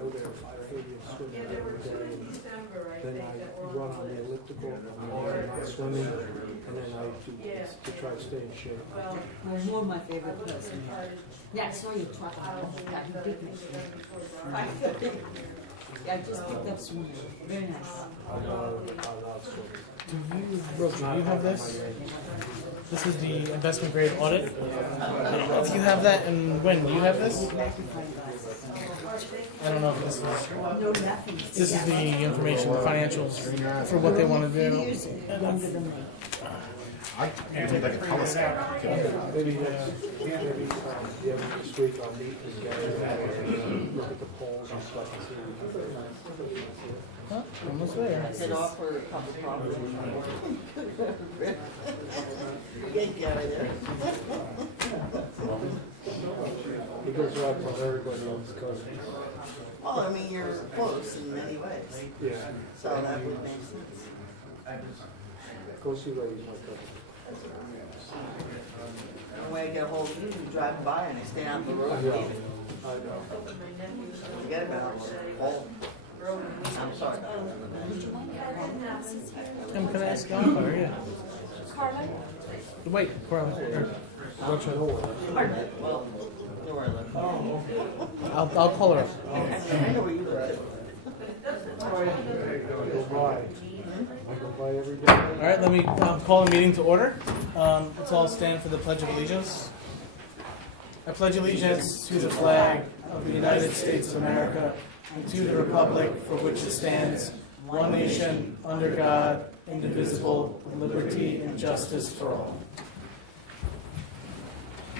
go there for habeas swimming every day. And then I run on the elliptical or not swimming, and then I do to try to stay in shape. You're my favorite person. Yeah, I saw you truck on that. You beat me. Yeah, I just picked up swimming. Very nice. I love swimming. Do you have this? This is the investment grade audit. Do you have that, and when? Do you have this? I don't know if this is. No, nothing. This is the information, the financials for what they want to do. I need like a telescope. Maybe this week I'll meet with Gary and look at the polls and stuff and see. Huh? Almost there. I said offer a couple problems. Get out of there. He goes up with everybody else goes. Well, I mean, you're close in many ways, Yeah. so that would make sense. Go see what he's like. The way I get a hold of you, you drive by and I stay on the road. I know. Forget about it. Oh, I'm sorry. Can I ask you? How are you? Carmen? Wait, Carla. What's your whole? Well, don't worry, look. I'll call her up. I know where you live. I go by. I go by every day. All right, let me call the meeting to order. Let's all stand for the Pledge of Allegiance. I pledge allegiance to the flag of the United States of America and to the republic for which it stands, one nation, under God, indivisible, with liberty and justice for all.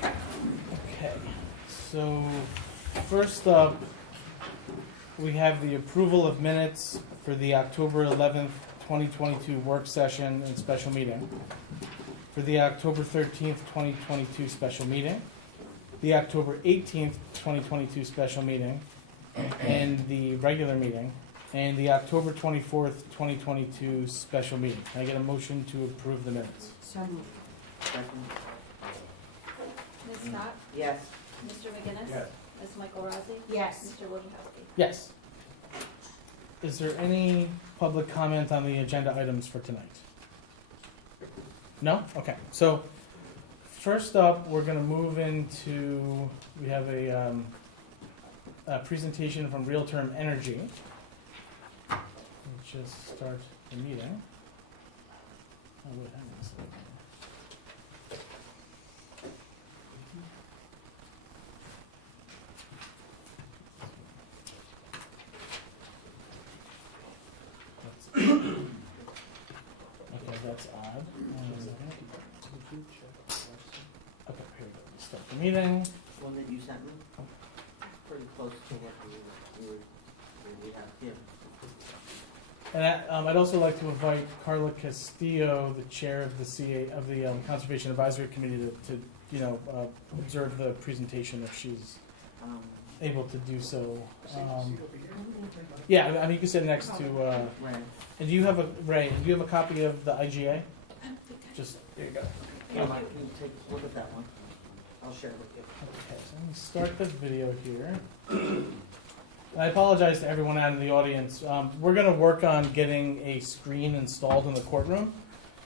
Okay, so first up, we have the approval of minutes for the October 11th, 2022 work session and special meeting, for the October 13th, 2022 special meeting, the October 18th, 2022 special meeting, and the regular meeting, and the October 24th, 2022 special meeting. Can I get a motion to approve the minutes? So moved. Ms. Scott? Yes. Mr. McGinnis? Yes. Ms. Michael Rossi? Yes. Mr. Wojciechowski? Yes. Is there any public comment on the agenda items for tonight? No? Okay. So first up, we're going to move into, we have a presentation from Real Term Energy. Let's just start the meeting. Oh, wait, hang on a second. Okay, that's odd. Okay, here we go. Start the meeting. One that you sent me? Pretty close to what we have here. And I'd also like to invite Carla Castillo, the chair of the Conservation Advisory Committee, to observe the presentation if she's able to do so. Yeah, I mean you can sit next to. Right. And do you have a copy of the IGA? Just there you go. Yeah, Mike, can you take a look at that one? I'll share it with you. Okay, so let me start the video here. I apologize to everyone out in the audience. We're going to work on getting a screen installed in the courtroom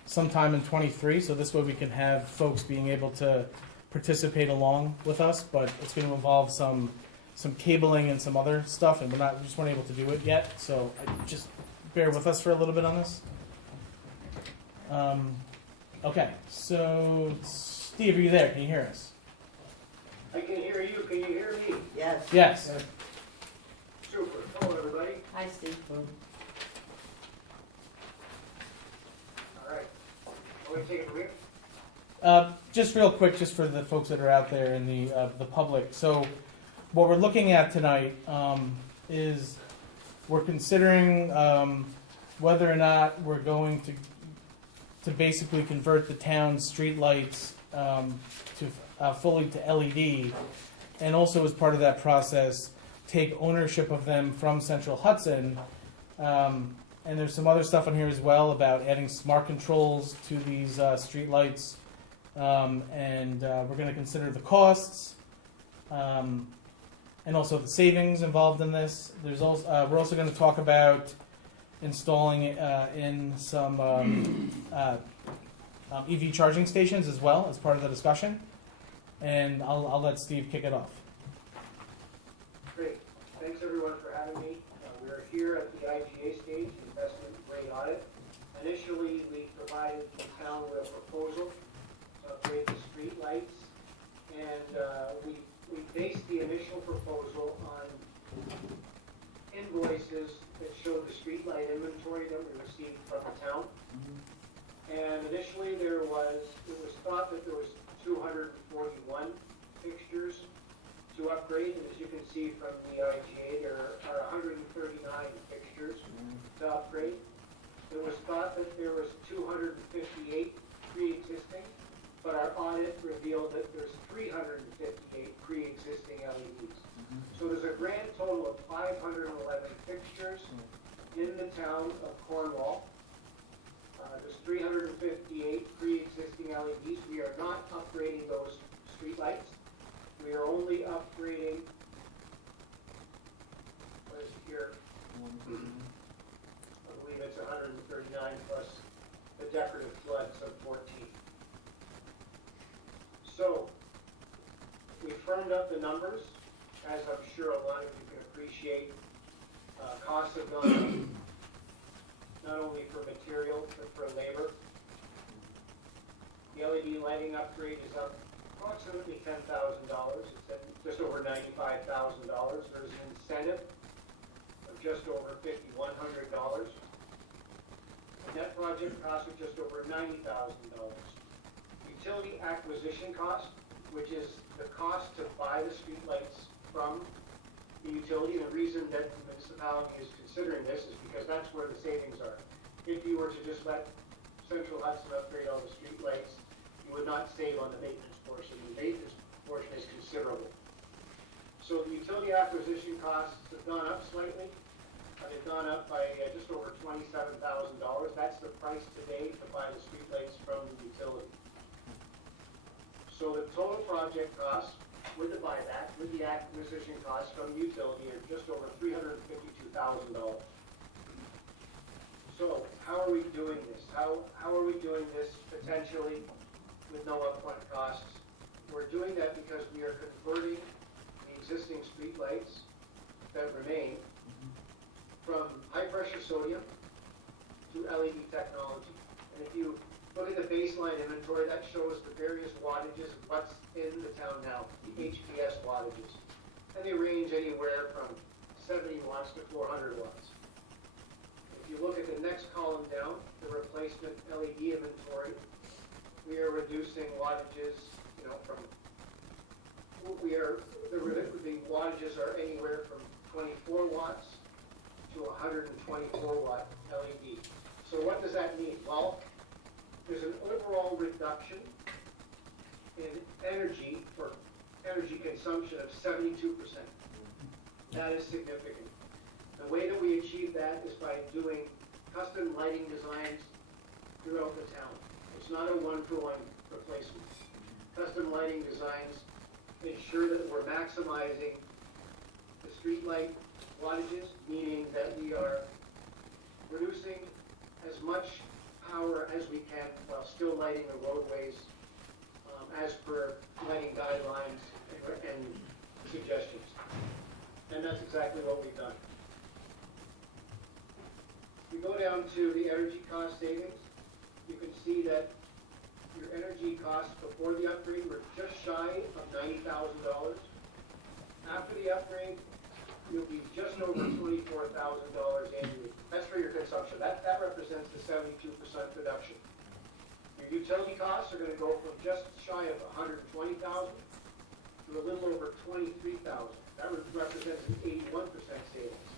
sometime in 23, so this way we can have folks being able to participate along with us, but it's going to involve some cabling and some other stuff, and we just weren't able to do it yet, so just bear with us for a little bit on this. Okay, so Steve, are you there? Can you hear us? I can hear you. Can you hear me? Yes. Yes. Super. Hello, everybody. Hi, Steve. All right. Want me to take it from here? Just real quick, just for the folks that are out there in the public. So, what we're looking at tonight is we're considering whether or not we're going to basically convert the town's streetlights to fully to LED, and also as part of that process, take ownership of them from Central Hudson. And there's some other stuff on here as well about adding smart controls to these streetlights. And we're going to consider the costs. and also the savings involved in this. There's also we're also going to talk about installing in some EV charging stations as well as part of the discussion. And I'll let Steve kick it off. Great. Thanks everyone for having me. We're here at the IGA stage, the investment grade audit. Initially, we provided the town with a proposal to upgrade the street lights. And we based the initial proposal on invoices that showed the street light inventory that we received from the town. And initially it was thought that there was 241 fixtures to upgrade, and as you can see from the IGA, there are 139 fixtures to upgrade. It was thought that there was 258 pre-existing, but our audit revealed that there's 358 pre-existing LEDs. So there's a grand total of 511 fixtures in the town of Cornwall. There's 358 pre-existing LEDs. We are not upgrading those streetlights. We are only upgrading, what is it here? I believe it's 139 plus the decorative floods of 14. So, we firmed up the numbers. As I'm sure a lot of you can appreciate, costs have gone up, not only for material, but for labor. The LED lighting upgrade is up approximately $10,000. It's at just over $95,000. There's an incentive of just over $5,100. The net project cost of just over $90,000. Utility acquisition cost, which is the cost to buy the streetlights from the utility. The reason that the municipality is considering this is because that's where the savings are. If you were to just let Central Hudson upgrade all the streetlights, you would not save on the maintenance portion. The maintenance portion is considerable. So the utility acquisition costs have gone up slightly. They've gone up by just over $27,000. That's the price today to buy the streetlights from the utility. So the total project cost with the buyback, with the acquisition costs from the utility are just over $352,000. So how are we doing this? How are we doing this potentially with no upfront costs? We're doing that because we are converting the existing streetlights that remain from high pressure sodium to LED technology. And if you look at the baseline inventory, that shows the various wattages of what's in the town now, the HPS wattages. And they range anywhere from 70 watts to 400 watts. If you look at the next column down, the replacement LED inventory, we are reducing wattages, from, the wattages are anywhere from 24 watts to 124 watt LED. So what does that mean? Well, there's an overall reduction in energy or energy consumption of 72%. That is significant. The way that we achieve that is by doing custom lighting designs throughout the town. It's not a one-for-one replacement. Custom lighting designs ensure that we're maximizing the street light wattages, meaning that we are producing as much power as we can while still lighting the roadways as per lighting guidelines and suggestions. And that's exactly what we've done. We go down to the energy cost savings. You can see that your energy costs before the upgrade were just shy of $90,000. After the upgrade, you'll be just over $24,000 annually. That's for your consumption. That represents the 72% reduction. Your utility costs are going to go from just shy of $120,000 to a little over $23,000. That represents an 81% savings.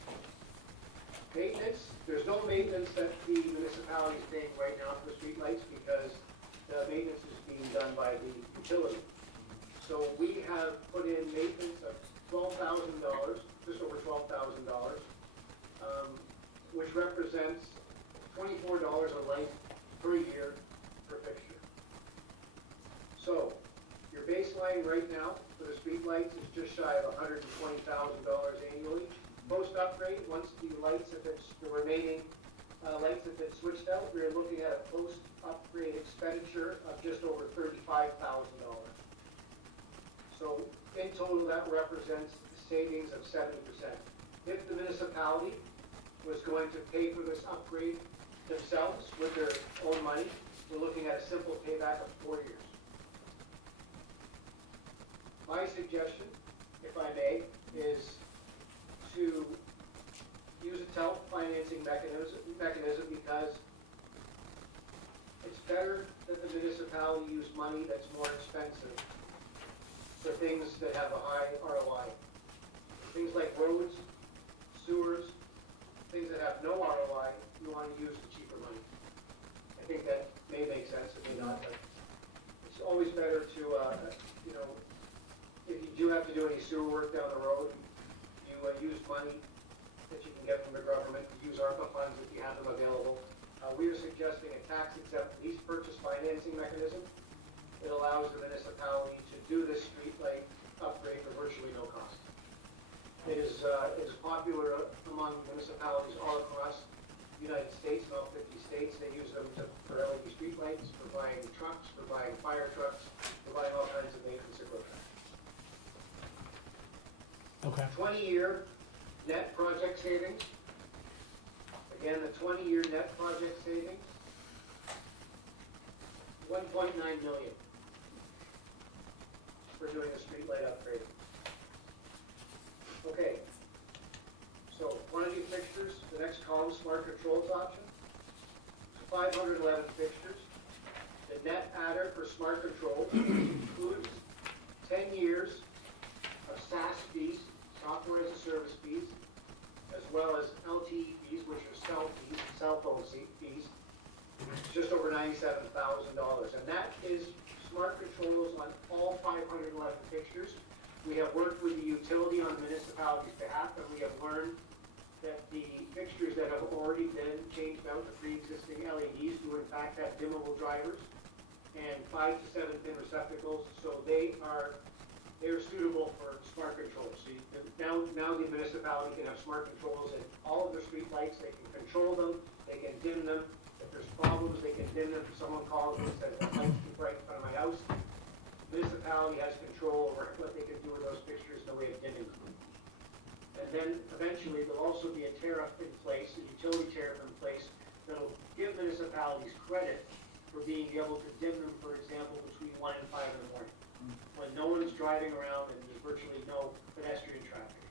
Maintenance, there's no maintenance that the municipality is paying right now for the streetlights because the maintenance is being done by the utility. So we have put in maintenance of $12,000, just over $12,000, which represents $24 a light per year per fixture. So your baseline right now for the streetlights is just shy of $120,000 annually. Post-upgrade, once the lights have been, the remaining lights have been switched out, we're looking at a post-upgrade expenditure of just over $35,000. So in total, that represents savings of 70%. If the municipality was going to pay for this upgrade themselves with their own money, we're looking at a simple payback of 4 years. My suggestion, if I may, is to use a self-financing mechanism because it's better that the municipality use money that's more expensive for things that have a high ROI. Things like roads, sewers, things that have no ROI, you want to use the cheaper money. I think that may make sense, it may not, but it's always better to, you know, if you do have to do any sewer work down the road, you use money that you can get from the government, use ARPA funds if you have them available. We are suggesting a tax-exempt lease purchase financing mechanism that allows the municipality to do this streetlight upgrade for virtually no cost. It is popular among municipalities all across the United States, about 50 states. They use them for LED streetlights, for buying trucks, for buying fire trucks, for buying all kinds of maintenance equipment. Okay. 20-year net project savings. Again, the 20-year net project savings, $1.9 million for doing a streetlight upgrade. Okay, so quantity of fixtures, the next column, smart controls option. 511 fixtures. The net adder for smart controls includes 10 years of SaaS fees, software as a service fees, as well as LTE fees, which are cell phone fees, just over $97,000. And that is smart controls on all 511 fixtures. We have worked with the utility on the municipality's behalf, and we have learned that the fixtures that have already been changed out to pre-existing LEDs do in fact have dimmable drivers and 5 to 7 pin receptacles, so they're suitable for smart controls. So now the municipality can have smart controls in all of their street lights. They can control them, they can dim them. If there's problems, they can dim them. If someone calls and says, the light's too bright in front of my house, the municipality has control over what they can do with those fixtures in the way of dimming them. And then eventually there'll also be a tariff in place, a utility tariff in place, that'll give municipalities credit for being able to dim them, for example, between 1 and 5 in the morning, when no one's driving around and there's virtually no pedestrian traffic.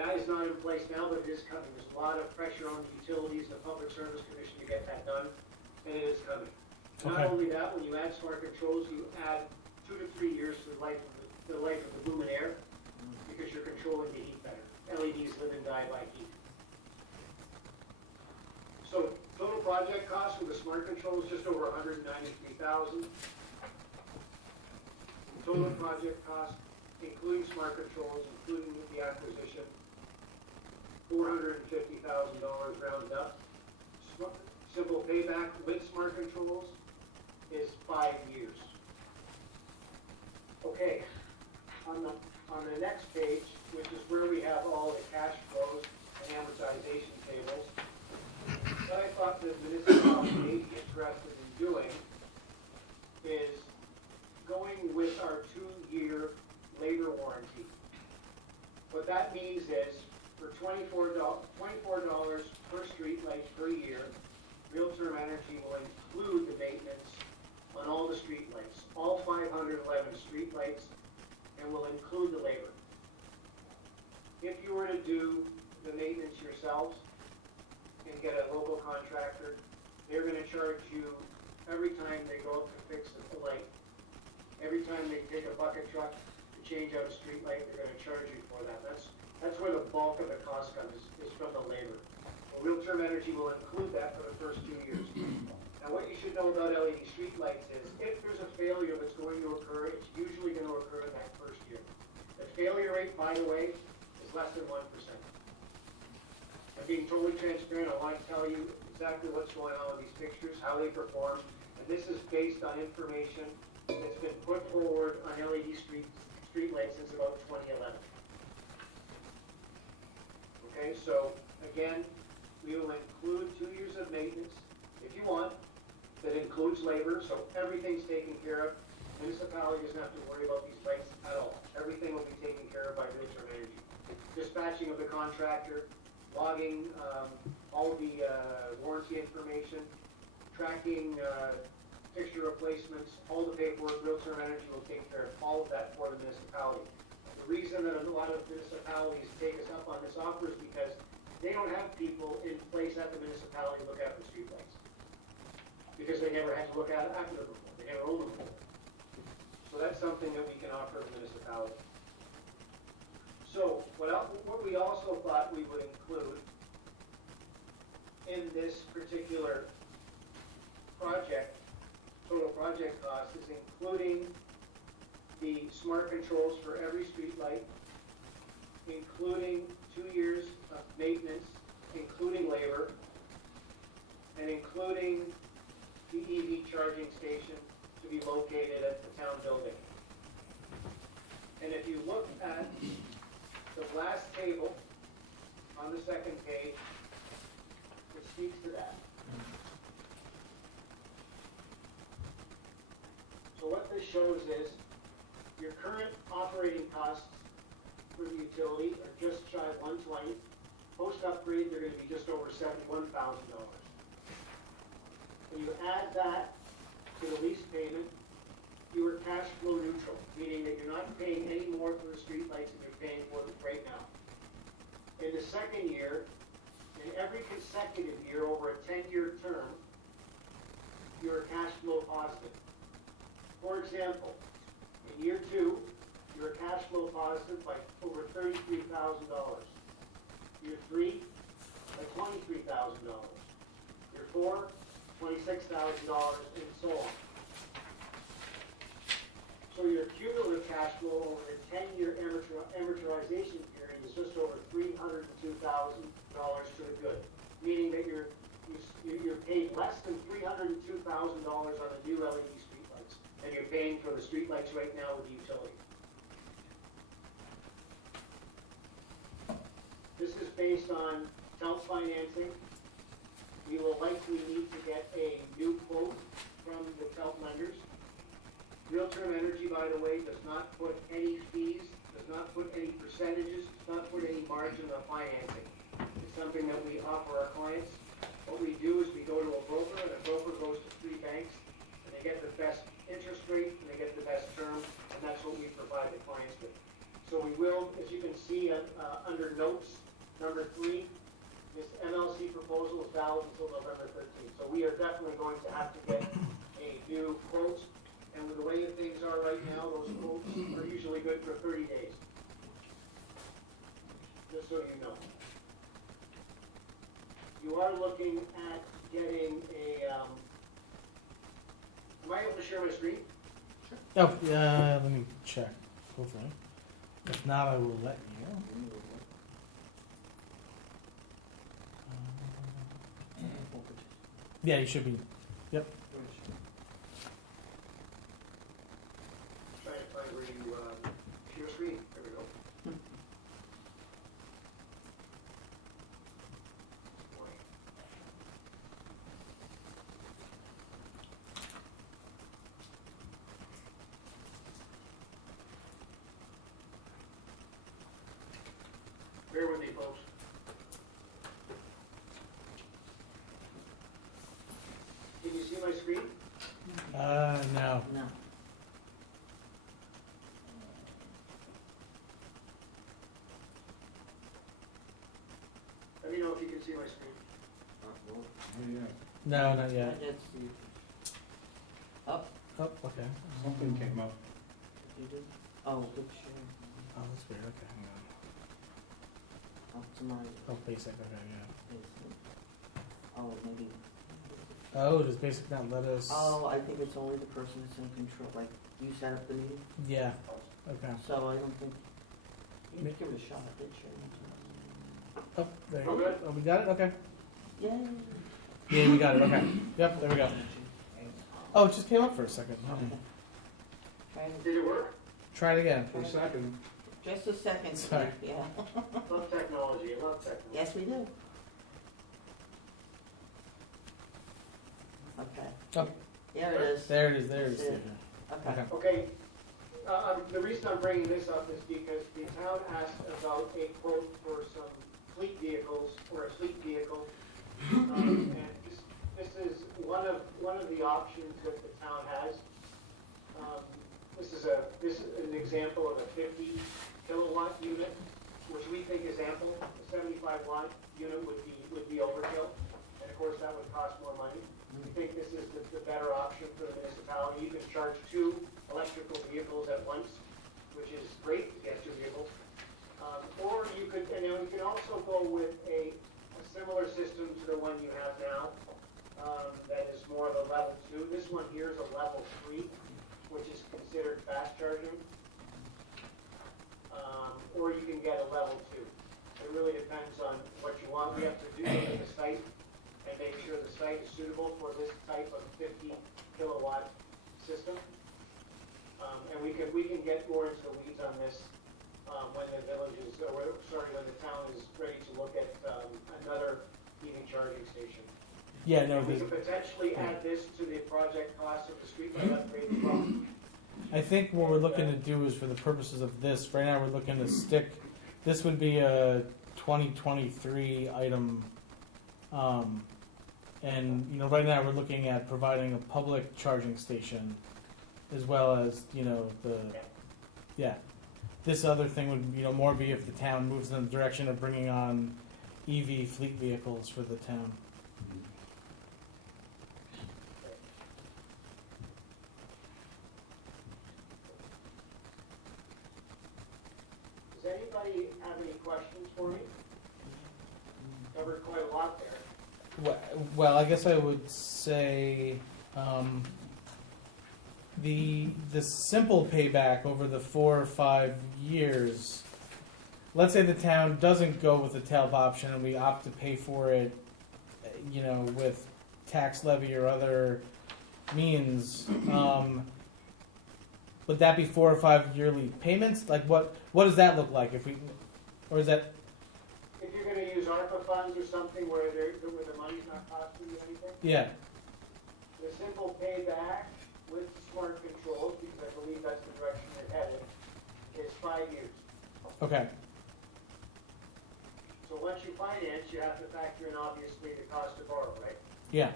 That is not in place now, but it is coming. There's a lot of pressure on the utilities and the Public Service Commission to get that done, and it is coming. Not only that, when you add smart controls, you add 2 to 3 years to the life of the luminaire, because you're controlling the heat better. LEDs live and die by heat. So total project cost with the smart controls just over $193,000. Total project cost, including smart controls, including the acquisition, $450,000 rounded up. Simple payback with smart controls is 5 years. Okay, on the next page, which is where we have all the cash flows and amortization tables, what I thought the municipality may be interested in doing is going with our 2-year labor warranty. What that means is for $24 per street light per year, Real-Term Energy will include the maintenance on all the street lights, all 511 street lights, and will include the labor. If you were to do the maintenance yourselves and get a local contractor, they're going to charge you every time they go up to fix the light. Every time they take a bucket truck to change out a street light, they're going to charge you for that. That's where the bulk of the cost comes, is from the labor. Well, Real-Term Energy will include that for the first 2 years. Now, what you should know about LED street lights is if there's a failure that's going to occur, it's usually going to occur in that first year. The failure rate, by the way, is less than 1%. I'm being totally transparent. I want to tell you exactly what's going on with these fixtures, how they perform, and this is based on information that's been put forward on LED street streetlights since about 2011. Okay, so again, we will include 2 years of maintenance, if you want, that includes labor, so everything's taken care of. Municipality doesn't have to worry about these lights at all. Everything will be taken care of by Restream Energy. Dispatching of the contractor, logging, all the, warranty information, tracking, fixture replacements, all the paperwork, Restream Energy will take care of all of that for the municipality. The reason that a lot of municipalities take us up on this offer is because they don't have people in place at the municipality to look after streetlights. Because they never had to look after them before, they never owned them before. So that's something that we can offer the municipality. So, what we also thought we would include in this particular project, total project cost, is including the smart controls for every streetlight, including 2 years of maintenance, including labor, and including the EV charging station to be located at the town building. And if you look at the last table on the second page, it speaks to that. So what this shows is your current operating costs for the utility are just shy of 120. Post-upgrade, they're gonna be just over $71,000. When you add that to the lease payment, you are cash flow neutral, meaning that you're not paying any more for the streetlights than you're paying for them right now. In the second year, in every consecutive year over a 10-year term, you're cash flow positive. For example, in year 2, you're cash flow positive by over $33,000. Year 3, by $23,000. Year 4, $26,000, and so on. So your cumulative cash flow over the 10-year amortization period is just over $302,000 to the good, meaning that you're paid less than $302,000 on the new LED streetlights, and you're paying for the streetlights right now with the utility. This is based on self-financing. We will likely need to get a new quote from the TELP lenders. Restream Energy, by the way, does not put any fees, does not put any percentages, does not put any margin on financing. It's something that we offer our clients. What we do is we go to a broker, and a broker goes to 3 banks, and they get the best interest rate, and they get the best term, and that's what we provide the clients with. So we will, as you can see under notes, number 3, this MLC proposal is valid until November 13th. So we are definitely going to have to get a new quote. And with the way that things are right now, those quotes are usually good for 30 days. Just so you know. You are looking at getting a, am I able to share my screen? Oh, yeah, let me check, hopefully. If not, I will let you. Yeah, you should be. Yep. Trying to find where you share screen. There we go. Bear with me, folks. Can you see my screen? No. No. Let me know if you can see my screen. No, not I yet. did see. Up, Oh, okay. Something came up. you did? Oh, good share. Oh, that's weird. Okay, hang on. Optimize. Oh, basic. Okay, yeah. Basic. Oh, maybe. Oh, does basic not let us? Oh, I think it's only the person that's in control, like, you set up the meeting, Yeah. Okay. so I don't think, you can give it a shot, I did share. Oh, there you Oh, go. good. Oh, we got it. Okay. Yay. Yeah, we got it. Okay. Yep. There we go. Oh, it just came up for a second. Trying to, Did it work? Try it again. For a second. Just a second, Sorry. Steve, yeah. Love technology, I love technology. Yes, we do. Okay. Oh. There it is. There it is. There it is. That's it. Okay. Okay, the reason I'm bringing this up is because the town asked about a quote for some fleet vehicles, or a fleet vehicle. And this is one of the options that the town has. This is an example of a 50 kilowatt unit, which we think is ample. A 75 watt unit would be overkill, and of course that would cost more money. We think this is the better option for the municipality. You can charge 2 electrical vehicles at once, which is great to get 2 vehicles. Or you could, and then you can also go with a similar system to the one you have now, that is more of a level 2. This one here is a level 3, which is considered fast charging. Or you can get a level 2. It really depends on what you want. We have to do look at the site and make sure the site is suitable for this type of 50 kilowatt system. And we can get more into the weeds on this when the village is, when the town is ready to look at another EV charging station. Yeah. No. We could potentially add this to the project cost of the streetlight upgrade as well. I think what we're looking to do is, for the purposes of this, right now we're looking to stick. This would be a 2023 item. And right now we're looking at providing a public charging station, as well as This other thing would more be if the town moves in the direction of bringing on EV fleet vehicles for the town. Does anybody have any questions for me? Covered quite a lot there. Well, I guess I would say the simple payback over the 4 or 5 years. Let's say the town doesn't go with the TELP option and we opt to pay for it, with tax levy or other means. Would that be 4 or 5 yearly payments? Like what does that look like if we, or is that? If you're gonna use ARPA funds or something where the money's not costing you anything, Yeah. the simple payback with smart controls, because I believe that's the direction you're headed, is 5 years. Okay. So once you finance, you have to factor in obviously the cost to borrow, right? Yeah.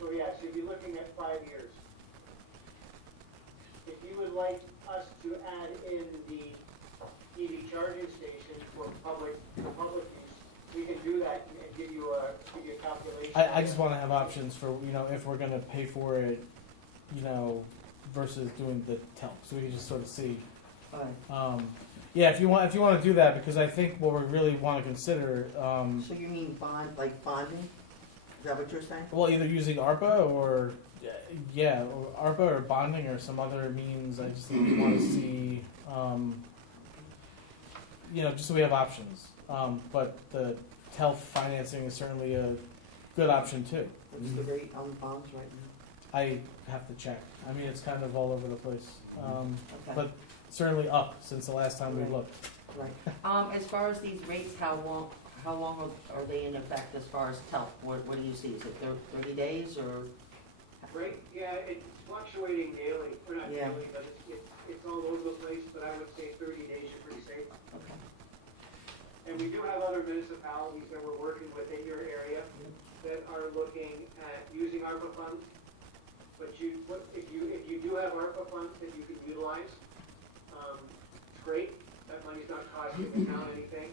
So yeah, so you'd be looking at 5 years. If you would like us to add in the EV charging station for public use, we can do that and give you a calculation. I just want to have options for if we're gonna pay for it, versus doing the TELP, so we can just sort of see. Alright. Yeah, if you want to do that, because I think what we really want to consider, So you mean bonding? Is that what you're saying? well, either using ARPA or or ARPA or bonding or some other means. I just think we want to see, just so we have options. But the TELP financing is certainly a good option too. What's the rate on bonds right now? I have to check. I mean, it's kind of all over the place, Okay. but certainly up since the last time we Right. looked. Right. As far as these rates, how long are they in effect as far as TELP? What do you see? Is it 30 days or? Right, yeah, it's fluctuating daily, or not Yeah. daily, but it's all over the place, but I would say 30 days you're pretty safe. Okay. And we do have other municipalities that we're working with in your area that are looking at using ARPA funds. But if you do have ARPA funds that you can utilize, it's great. That money's not costing the town anything.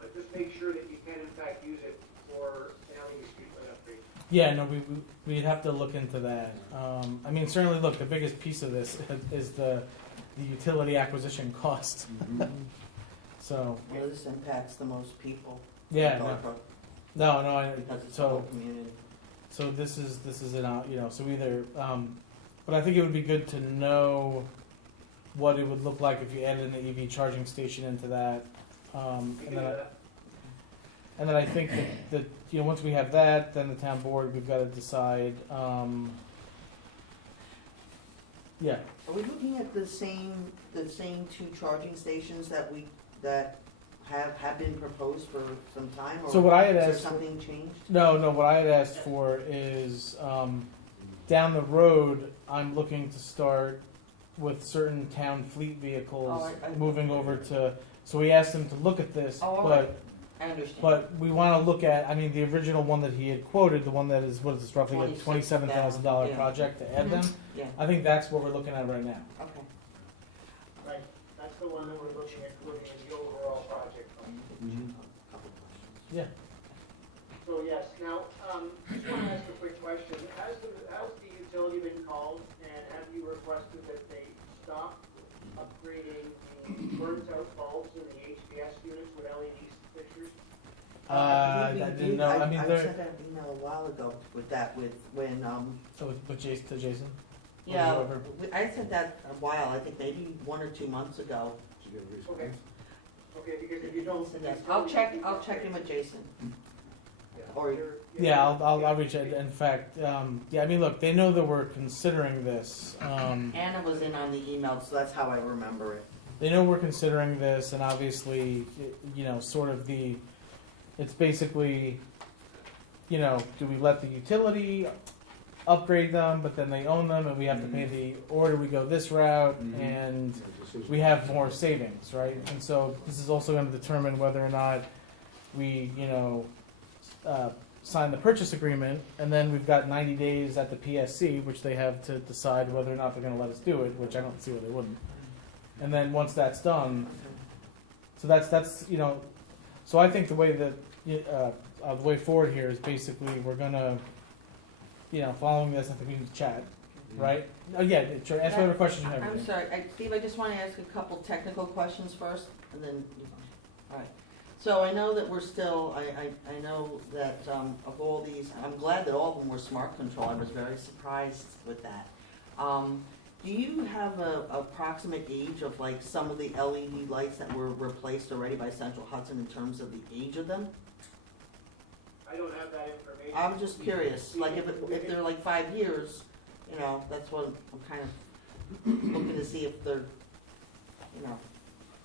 But just make sure that you can in fact use it for an LED streetlight upgrade. Yeah, no, we'd have to look into that. I mean, certainly, look, the biggest piece of this is the utility acquisition cost. So Well, this impacts the most people. yeah, ARPA, no, because it's the whole so community. so this is an so either, but I think it would be good to know what it would look like if you added an EV charging station into that, You and can then do that. and then I think that once we have that, then the town board, we've got to decide Yeah, Are we looking at the same two charging stations that have been proposed for some time? Or so what I had has there asked, something changed? no, what I had asked for is, down the road, I'm looking to start with certain town fleet vehicles, Oh, I- moving over to, so we asked him to look at this, Oh, all but right. I understand. But we want to look at, I mean, the original one that he had quoted, the one that is, what is this, roughly a $27,000 yeah. project to add them? Yeah, I think that's what we're looking at right now. okay. Right, that's the one that we're looking at putting in the overall project fund. Couple questions. Yeah. So yes, now, just want to ask a quick question. Has the utility been called and have you requested that they stop upgrading the burnt out bulbs in the HVS units with LED fixtures? I didn't know, I mean, I they're, sent an email a while ago with that, when, so with Jason, to Jason? Or yeah, whoever. I sent that a while, I think maybe 1 or 2 months ago. Okay. Okay, because if you don't. Sent that. I'll check in with Jason. Or- Yeah, I'll reach out, in fact, yeah, I mean, look, they know that we're considering this, Anna was in on the email, so that's how I remember it. they know we're considering this, and obviously, you know, sort of it's basically, you know, do we let the utility upgrade them, but then they own them, and we have to pay or do we go this route, and we have more savings, right? And so this is also going to determine whether or not we, you know, sign the purchase agreement, and then we've got 90 days at the PSC, which they have to decide whether or not they're going to let us do it, which I don't see why they wouldn't. And then once that's done, so that's you know, so I think the way that the way forward here is basically we're gonna, you know, following this, I think we need to chat, right? Yeah, sure. Answer whatever questions you have. I'm sorry, Steve, I just want to ask a couple technical questions first, and then, all right. So I know that we're still, I know that of all these, I'm glad that all of them were smart control. I was very surprised with that. Do you have a approximate age of like some of the LED lights that were replaced already by Central Hudson in terms of the age of them? I don't have that information. I'm just curious, like if they're like 5 years, you know, that's what I'm kind of looking to see if they're, you know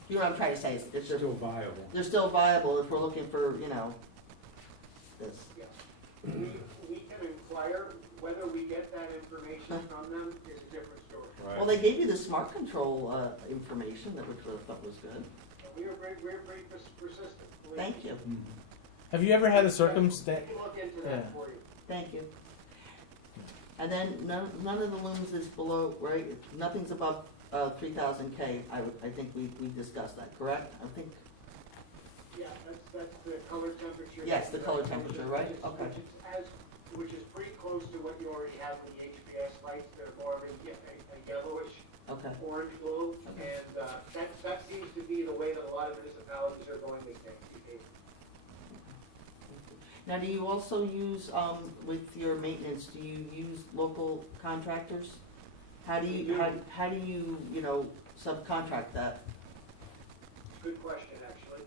what I'm trying to say, is they're Still viable. they're still viable if we're looking for, you know, this. Yes. We can inquire, whether we get that information from them is a different story. Well, they gave you the smart control information, that which I thought was good. We're pretty persistent. Thank you, Have you ever had a circumstance? We can look into Yeah. that for you. thank you. And then none of the looms is below, right, nothing's above 3,000 K, I think we discussed that, correct? I think, Yeah, that's the color temperature. yes, the color temperature, right? Which is- Okay. Which is pretty close to what you already have in the HPS lights. They're more of a yellowish Okay, orange glow. Okay. And that seems to be the way that a lot of municipalities are going these days. now do you also use, with your maintenance, do you use local contractors? How do you, how do you, you know, subcontract that? Good question, actually.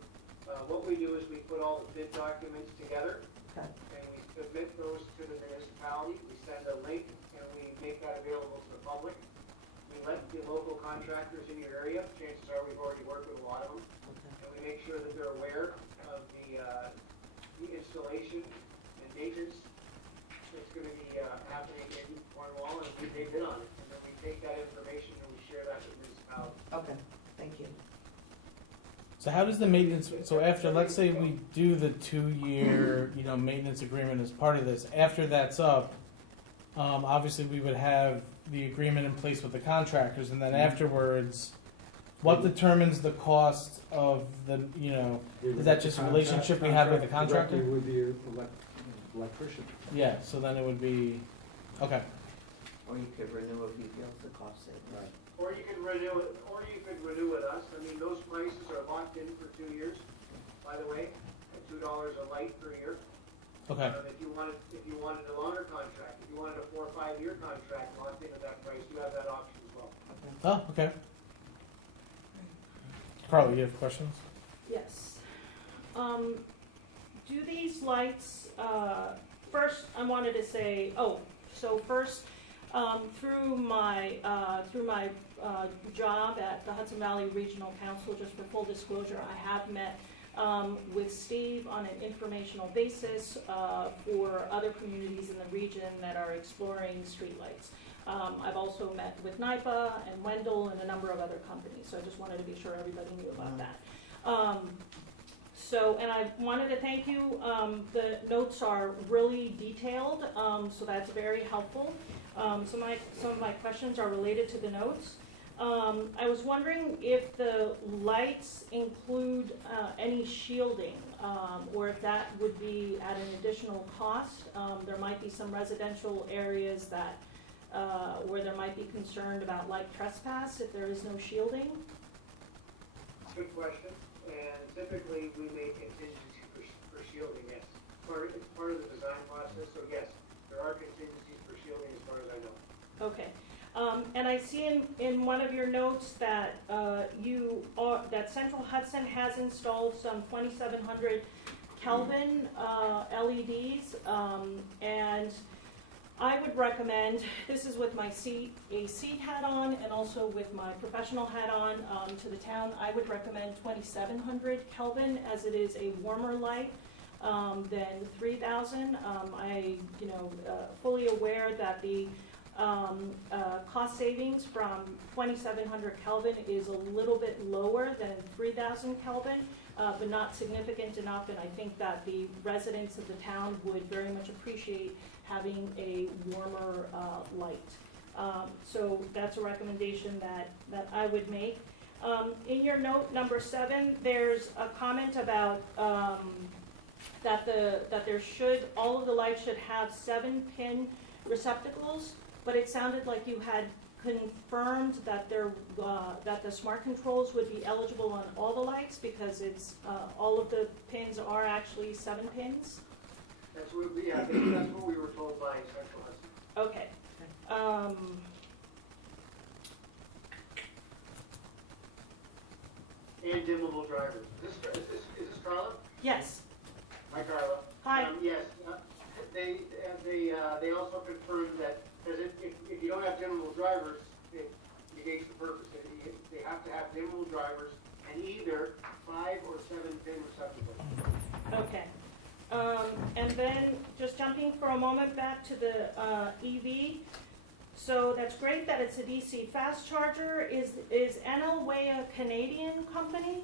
What we do is we put all the bid documents together, Okay. and we submit those to the municipality. We send a link, and we make that available to the public. We let the local contractors in your area, chances are we've already worked with a lot of them, Okay. and we make sure that they're aware of the installation and maintenance that's gonna be happening in Cornwall, and we bid on it. And then we take that information and we share that with the municipality. Okay, thank you. So how does the maintenance, so after, let's say we do the 2-year, you know, maintenance agreement as part of this, after that's up, obviously we would have the agreement in place with the contractors, and then afterwards, what determines the cost of the, you know, is that just a relationship we have with the contractor? Directly with the electrician. Yeah, so then it would be, okay, Or you could renew if you feel the cost savings. Right. Or you could renew it, or you could renew with us. I mean, those prices are locked in for 2 years, by the way, at $2 a light per year. okay. If you wanted a longer contract, if you wanted a 4 or 5 year contract locked in at that price, you have that option as well. Oh, okay. Carly, you have questions? Yes. Do these lights, first, I wanted to say, first, Through my job at the Hudson Valley Regional Council, just for full disclosure, I have met with Steve on an informational basis for other communities in the region that are exploring streetlights. I've also met with NIPA and Wendell and a number of other companies, so I just wanted to be sure everybody knew about that. And I wanted to thank you. The notes are really detailed, so that's very helpful. Some of my questions are related to the notes. I was wondering if the lights include any shielding, or if that would be at an additional cost. There might be some residential areas that where there might be concerned about light trespass if there is no shielding. Good question, and typically we make contingency for shielding, yes. It's part of the design process, so yes, there are contingencies for shielding as far as I know. Okay. And I see in one of your notes that that Central Hudson has installed some 2700 Kelvin LEDs, and I would recommend, this is with my AC hat on and also with my professional hat on to the town, I would recommend 2700 Kelvin, as it is a warmer light than 3000. Fully aware that the cost savings from 2700 Kelvin is a little bit lower than 3000 Kelvin, but not significant enough, and I think that the residents of the town would very much appreciate having a warmer light. So that's a recommendation that I would make. In your note number 7, there's a comment about that all of the lights should have 7-pin receptacles, but it sounded like you had confirmed that that the smart controls would be eligible on all the lights, because it's all of the pins are actually 7 pins. That's what we were told by Central Hudson. Okay. And dimmable drivers. Is this Carla? Yes. Hi, Carla. Hi. Yes, they also confirmed that if you don't have dimmable drivers, it negates the purpose. They have to have dimmable drivers and either 5 or 7-pin receptacles. Okay. And then just jumping for a moment back to the EV. So that's great that it's a DC fast charger. Is NLWay a Canadian company?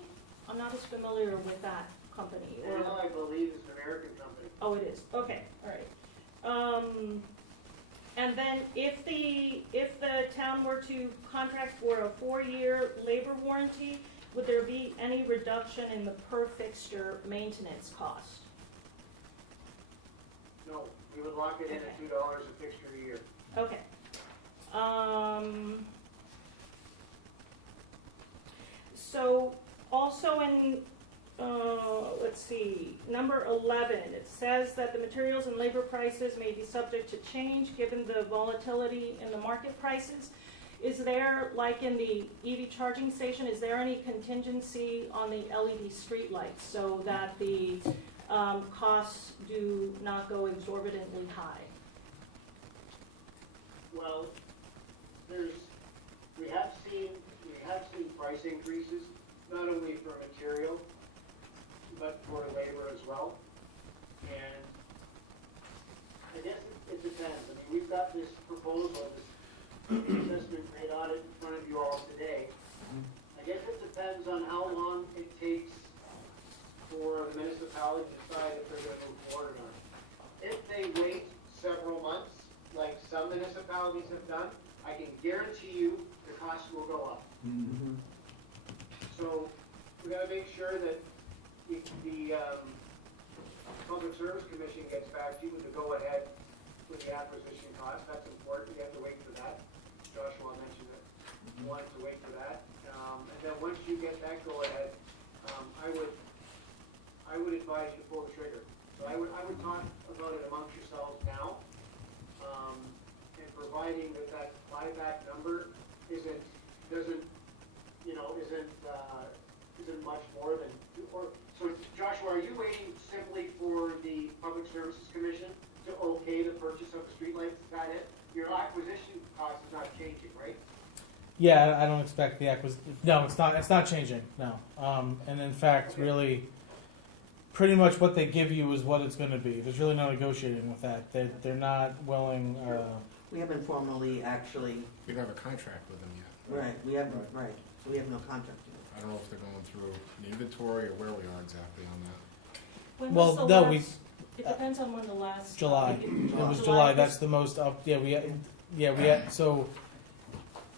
I'm not as familiar with that company. NL, I believe, is an American company. Oh, it is. Okay. All right. And then if the town were to contract for a 4-year labor warranty, would there be any reduction in the per fixture maintenance cost? No, we would lock it in at $2 a fixture a year. Okay. So also in, let's see, number 11, it says that the materials and labor prices may be subject to change given the volatility in the market prices. Is there, like in the EV charging station, is there any contingency on the LED streetlights so that the costs do not go exorbitantly high? Well, we have seen price increases, not only for material, but for labor as well. And I guess it depends. I mean, we've got this proposal, this assessment grade audit in front of you all today. I guess it depends on how long it takes for the municipality to decide if they're going to move forward or not. If they wait several months, like some municipalities have done, I can guarantee you the costs will go up. Mm-hmm. So we got to make sure that the Public Service Commission gets back to you with the go-ahead with the acquisition cost. That's important. You have to wait for that. Joshua mentioned that you wanted to wait for that. And then once you get that go-ahead, I would advise you to pull the trigger. So I would talk about it amongst yourselves now, and providing that buyback number isn't much more than. So Joshua, are you waiting simply for the Public Services Commission to okay the purchase of the streetlights, is that it? Your acquisition cost is not changing, right? Yeah, I don't expect the no, it's not changing, no. And in fact, Okay. really, pretty much what they give you is what it's gonna be. There's really no negotiating with that. They're not willing, We haven't formally actually, We don't have a contract with them yet. right, we haven't, right, so we have no contract yet. I don't know if they're going through an inventory or where we are exactly on that. When Well, was the no, last, it depends on when the last. July. It It was July, that's the most up, so,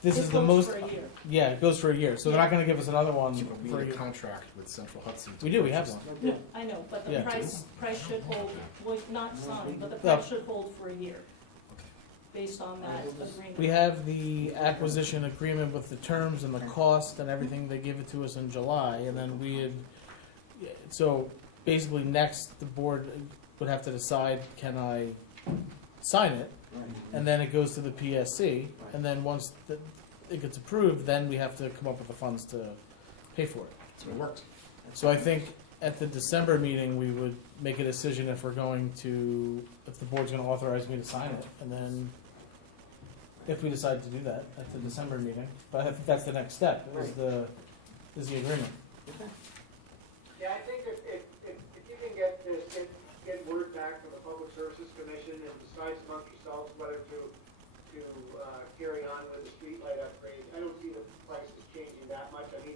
this is the goes most, for a year. yeah, it goes for a year, so they're not gonna give us another one But we for a need a year. contract with Central Hudson. to We do, we purchase have one. No, I know, but the Yeah. price should hold, well, not signed, but the Yeah. price should hold for a year, based on that agreement. We have the acquisition agreement with the terms and the cost and everything. They give it to us in July, and then we had, so basically next, the board would have to decide, can I sign it? Right. And then it goes to the PSC, and then once it gets approved, then we have to come up with the funds to pay for it. So it worked. So I think at the December meeting, we would make a decision if we're going to, if the board's gonna authorize me to sign it, and then if we decide to do that at the December meeting, but I think that's the next step, is the agreement. Okay. Yeah, I think if you can get this, get word back from the Public Services Commission and decide amongst yourselves whether to carry on with the streetlight upgrade, I don't see the prices changing that much. I mean,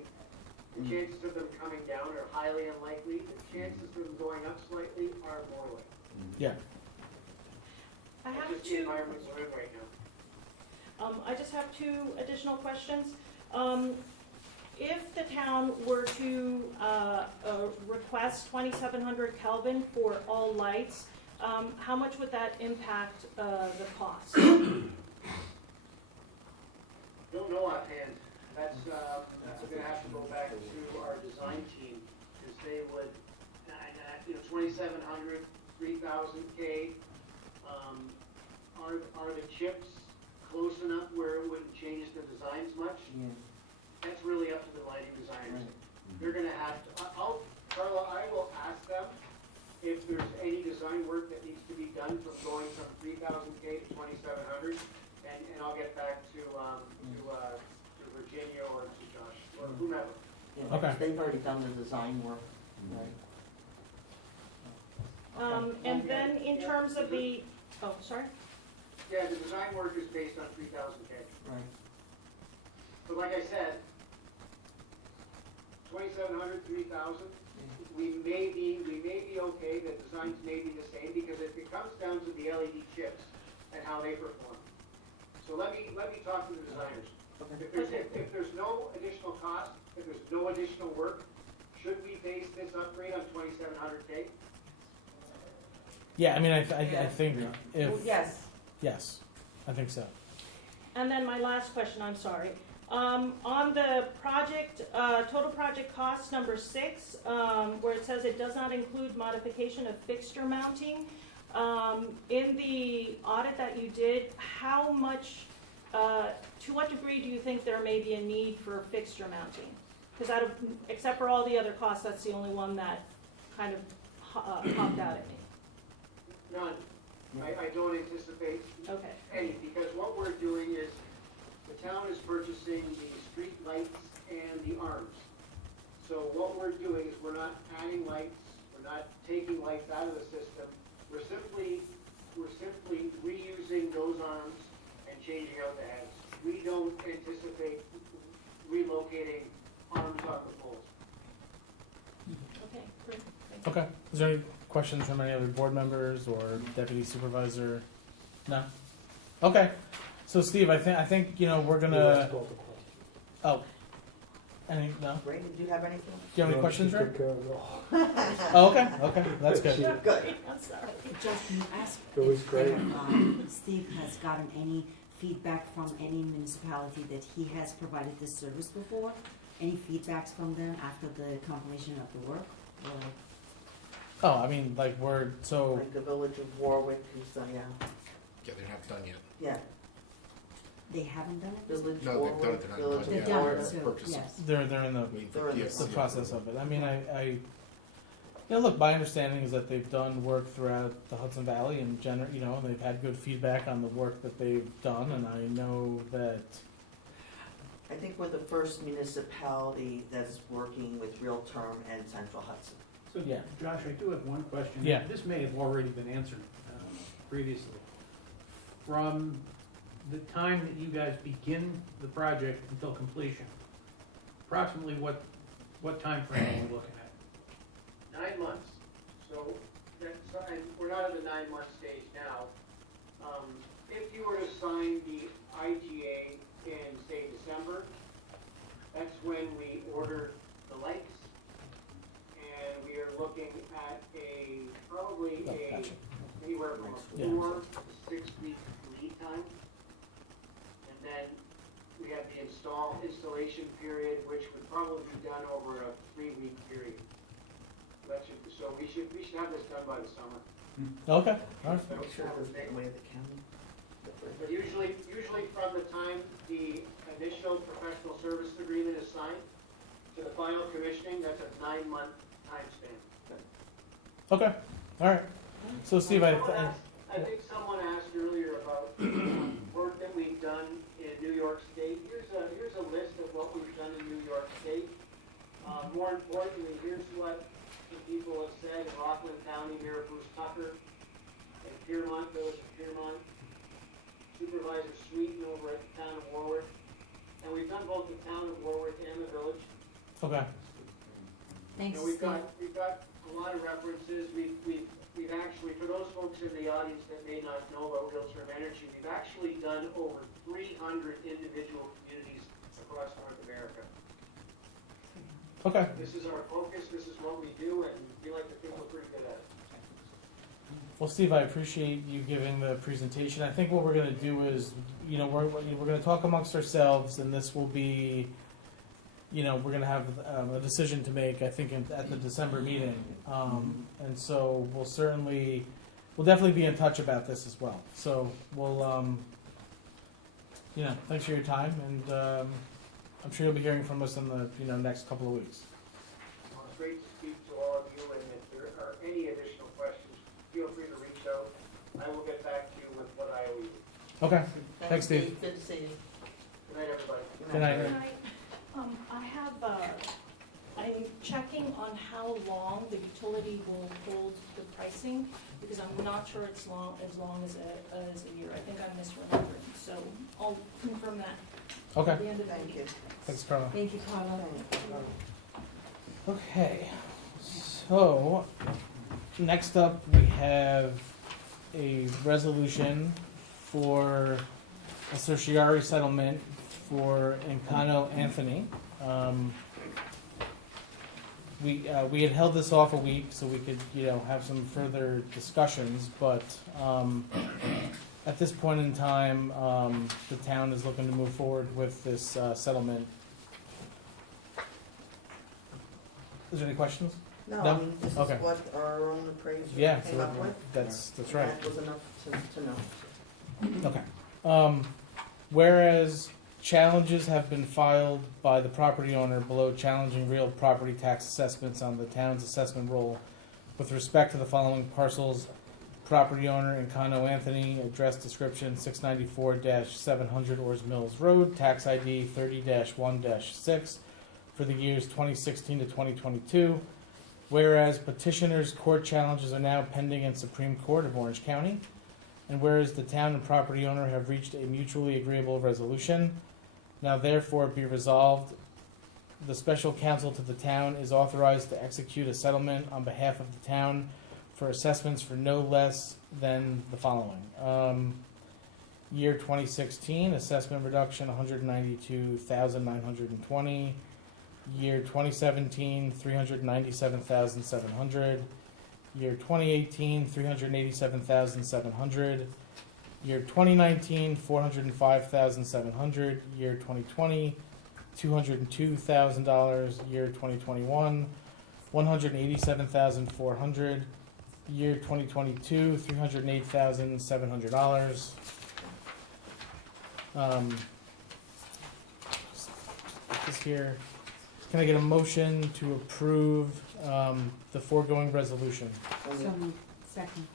the chances of them coming down are highly unlikely. The chances of them going up slightly are more likely. Yeah. I That's have just the two, environment we're in right now. I just have two additional questions. If the town were to, request 2700 Kelvin for all lights, how much would that impact, the cost? Don't know offhand. That's, I'm gonna have to go back to our design team, because they would, 2700, 3000 K. Are the chips close enough where it wouldn't change the designs much? Yeah. That's really up to the lighting designers. Right. They're gonna have to, Carla, I will ask them if there's any design work that needs to be done from going from 3000 K to 2700, and I'll get back to Virginia or to Josh, or whomever. Yeah, Okay. they've already done the design work, right? And then in terms of the, oh, sorry? Yeah, the design work is based on 3000 K. Right. But like I said, 2700, 3000, we may be okay, the designs may be the same, because if it comes down to the LED chips and how they perform. So let me talk to the designers. If there's no additional cost, if there's no additional work, should we base this upgrade on 2700 K? Yeah, I mean, I think if, Well, yes. yes, I think so. And then my last question, I'm sorry. On the project, total project cost number 6, where it says it does not include modification of fixture mounting, in the audit that you did, how much, to what degree do you think there may be a need for fixture mounting? Because except for all the other costs, that's the only one that kind of popped out at me. None. I don't anticipate Okay. any, because what we're doing is, the town is purchasing the street lights and the arms. So what we're doing is we're not adding lights, we're not taking lights out of the system. We're simply reusing those arms and changing out the heads. We don't anticipate relocating arms off the poles. Okay, great. Thank you. Okay, is there any questions from any other board members or deputy supervisor? No? Okay, so Steve, I think, we're gonna, oh, no? Ray, did you have anything? Do you have any questions, Ray? Took care of it all. Oh, okay, that's good. Good. I'm sorry. Justin, ask It was if great. Steve has gotten any feedback from any municipality that he has provided this service before? Any feedbacks from them after the completion of the work? Or Oh, I mean, like, so, Like the village of Warwick, who's done, yeah, Yeah, they're not done yet. yeah, they haven't done it? village No, they've done Warwick, it, they're not village done of They've yet. done Florida. it, so, Purchase. yes. they're in the Waiting They're for in the PSC. process of it. I mean, Yeah, look, my understanding is that they've done work throughout the Hudson Valley and you know, they've had good feedback on the work that they've done, and I know that, I think we're the first municipality that's working with Real Term and Central Hudson. So, Yeah. Josh, I do have one question. Yeah. This may have already been answered previously. From the time that you guys begin the project until completion, approximately what time frame are you looking at? 9 months. So, and we're not at the 9-month stage now. If you were to sign the IGA in, say, December, that's when we order the lights. And we are looking at probably oh, gotcha. anywhere from Yeah. a 4 to 6 week lead time. And then we have the installation period, which would probably be done over a 3-week period. So we should have this done by the summer. Okay, all right. Make sure it was the way of the county. But usually from the time the initial professional service agreement is signed to the final commissioning, that's a 9-month time span. Okay, all right. So Steve, I think someone asked earlier about work that we've done in New York State. Here's a list of what we've done in New York State. More importantly, here's what the people have said in Rockland County, Mayor Bruce Tucker, and Piermont, Village of Piermont, Supervisor Sweeten over at the town of Warwick. And we've done both the town of Warwick and the village. okay, Thanks, And we've Steve. got a lot of references. We've actually, for those folks in the audience that may not know about Real Term Energy, we've actually done over 300 individual communities across North America. okay. This is our focus, this is what we do, and we like to think we're pretty good at it. Well, Steve, I appreciate you giving the presentation. I think what we're gonna do is, you know, we're gonna talk amongst ourselves, and this will be, you know, we're gonna have a decision to make, I think, at the December meeting. And so we'll definitely be in touch about this as well. So we'll, you know, thanks for your time, and I'm sure you'll be hearing from us in the, you know, next couple of weeks. Well, it's great to speak to all of you, and if there are any additional questions, feel free to reach out. I will get back to you with what I owe you. Okay, Thanks, Steve. Good to see you. Good night, everybody. good night. I have, I'm checking on how long the utility will hold the pricing, because I'm not sure it's as long as a year. I think I'm misremembering, so I'll confirm that Okay, at the end of the Thank meeting. you. thanks, Carla. Thank you, Carla. Okay, so next up we have a resolution for a certiorari settlement for Encano Anthony. We had held this off a week so we could, you know, have some further discussions, but at this point in time, the town is looking to move forward with this settlement. Is there any questions? No, No? I mean, this is Okay. what our own appraiser Yeah, came up with. that's and right. That was enough to know. Okay. Whereas challenges have been filed by the property owner below challenging real property tax assessments on the town's assessment roll with respect to the following parcels: property owner Encano Anthony, address description 694-700 Ors Mills Road, tax ID 30-1-6 for the years 2016 to 2022. Whereas petitioner's court challenges are now pending in Supreme Court of Orange County. And whereas the town and property owner have reached a mutually agreeable resolution, now therefore be resolved, the special counsel to the town is authorized to execute a settlement on behalf of the town for assessments for no less than the following. Year 2016, assessment reduction 192,920. Year 2017, 397,700. Year 2018, 387,700. Year 2019, 405,700. Year 2020, $202,000. Year 2021, 187,400. Year 2022, $308,700. This here. Can I get a motion to approve the foregoing resolution? So moved. Second.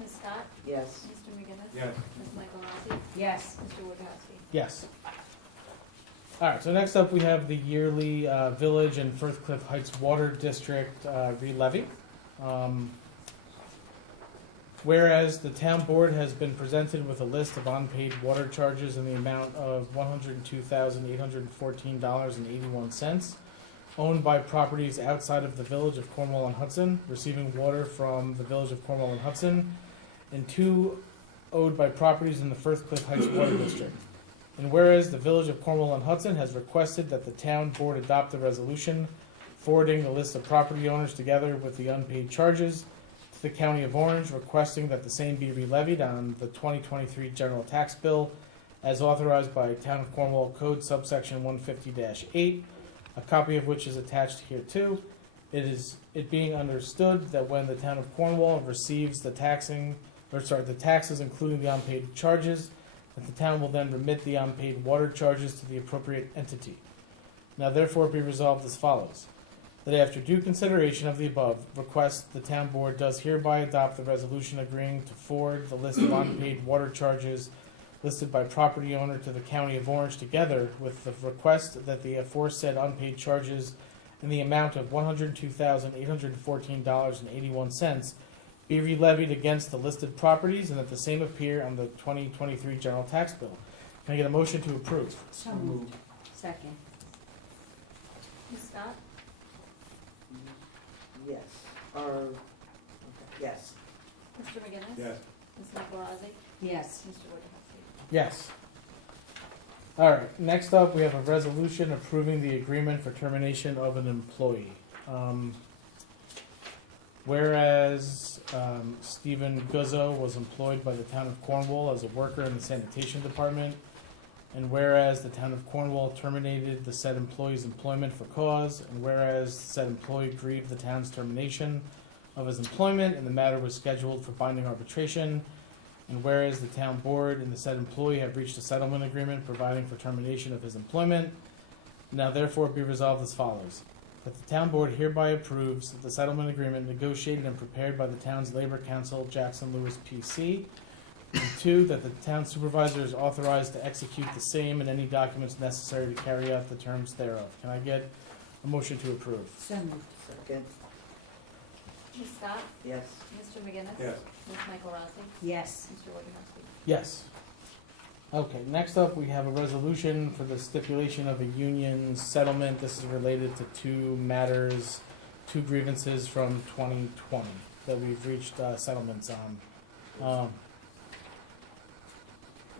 Ms. Scott? Yes. Mr. McGinnis? Yes. Ms. Michael Rossi? Yes. Mr. Wojciechowski? Yes. All right, so next up we have the yearly Village and Firthcliffe Heights Water District re-levy. Whereas the town board has been presented with a list of unpaid water charges in the amount of $102,814.81, owned by properties outside of the Village of Cornwall and Hudson, receiving water from the Village of Cornwall and Hudson, and 2 owed by properties in the Firthcliffe Heights Water District. And whereas the Village of Cornwall and Hudson has requested that the town board adopt a resolution forwarding the list of property owners together with the unpaid charges to the County of Orange, requesting that the same be re-levied on the 2023 general tax bill as authorized by Town of Cornwall Code subsection 150-8, a copy of which is attached here too. It being understood that when the Town of Cornwall receives the taxes including the unpaid charges, that the town will then remit the unpaid water charges to the appropriate entity. Now therefore be resolved as follows. That after due consideration of the above request, the town board does hereby adopt the resolution agreeing to forward the list of unpaid water charges listed by property owner to the County of Orange together with the request that the aforesaid unpaid charges in the amount of $102,814.81 be re-levied against the listed properties and that the same appear on the 2023 general tax bill. Can I get a motion to approve? So moved. Second. Ms. Scott? Yes. Okay. Yes. Mr. McGinnis? Yes. Ms. Michael Rossi? Yes. Mr. Wojciechowski? Yes. All right, next up, we have a resolution approving the agreement for termination of an employee. Whereas Stephen Guzzo was employed by the town of Cornwall as a worker in the sanitation department, and whereas the town of Cornwall terminated the said employee's employment for cause, and whereas said employee grieved the town's termination of his employment and the matter was scheduled for binding arbitration, and whereas the town board and the said employee have reached a settlement agreement providing for termination of his employment, now therefore be resolved as follows. That the town board hereby approves the settlement agreement negotiated and prepared by the town's labor council, Jackson Lewis PC. And 2, that the town supervisor is authorized to execute the same and any documents necessary to carry out the terms thereof. Can I get a motion to approve? So moved. Second. Ms. Scott? Yes. Mr. McGinnis? Yes. Ms. Michael Rossi? Yes. Mr. Wojciechowski? Yes. Okay, next up, we have a resolution for the stipulation of a union settlement. This is related to 2 matters, 2 grievances from 2020 that we've reached settlements on.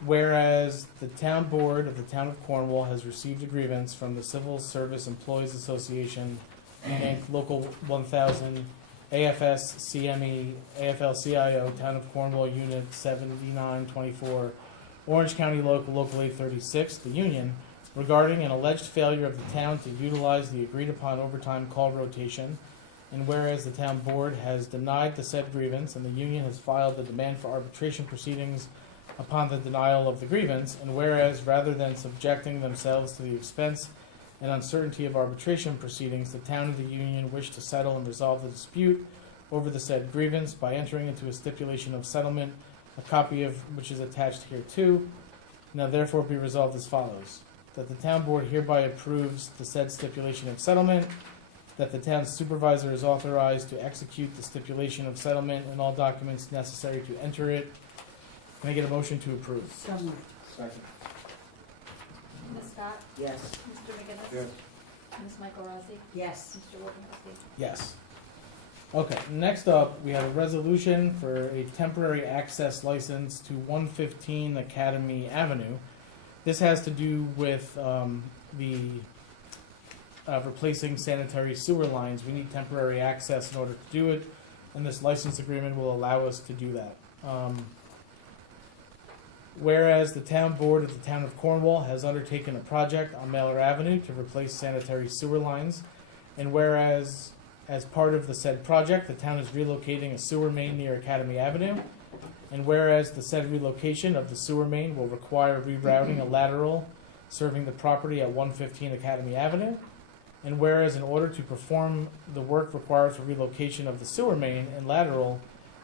Whereas the town board of the town of Cornwall has received a grievance from the Civil Service Employees Association, Inc., Local 1000, AFS CME, AFL-CIO, Town of Cornwall Unit 7924, Orange County Local 836, the union, regarding an alleged failure of the town to utilize the agreed-upon overtime call rotation, and whereas the town board has denied the said grievance and the union has filed a demand for arbitration proceedings upon the denial of the grievance, and whereas rather than subjecting themselves to the expense and uncertainty of arbitration proceedings, the town and the union wish to settle and resolve the dispute over the said grievance by entering into a stipulation of settlement, a copy of which is attached here too. Now therefore be resolved as follows. That the town board hereby approves the said stipulation of settlement, that the town supervisor is authorized to execute the stipulation of settlement and all documents necessary to enter it. Can I get a motion to approve? So moved. Second. Ms. Scott? Yes. Mr. McGinnis? Yes. Ms. Michael Rossi? Yes. Mr. Wojciechowski? Yes. Okay, next up, we have a resolution for a temporary access license to 115 Academy Avenue. This has to do with the replacing sanitary sewer lines. We need temporary access in order to do it, and this license agreement will allow us to do that. Whereas the town board of the town of Cornwall has undertaken a project on Mailer Avenue to replace sanitary sewer lines, and whereas as part of the said project, the town is relocating a sewer main near Academy Avenue, and whereas the said relocation of the sewer main will require rerouting a lateral serving the property at 115 Academy Avenue. And whereas in order to perform the work required for relocation of the sewer main and lateral,